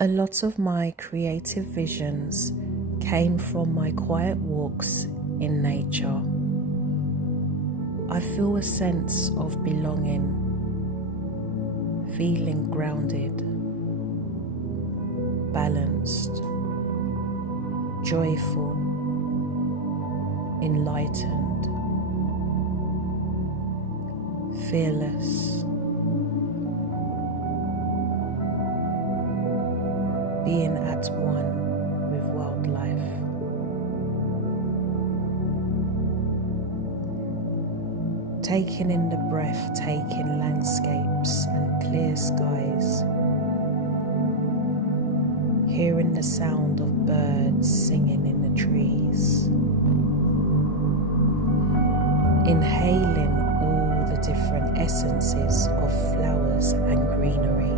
A lot of my creative visions came from my quiet walks in nature. I feel a sense of belonging, feeling grounded, balanced, joyful, enlightened, fearless, being at one with wildlife. Taking in the breathtaking landscapes and clear skies, hearing the sound of birds singing in the trees, inhaling all the different essences of flowers and greenery,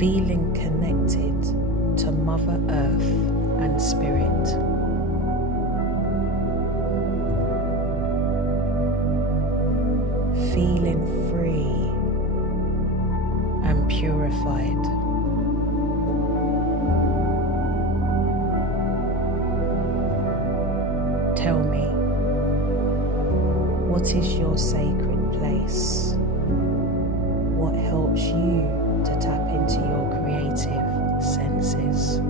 feeling connected to Mother Earth and Spirit. Feeling free and purified. Tell me, what is your sacred place? What helps you to tap into your creative senses?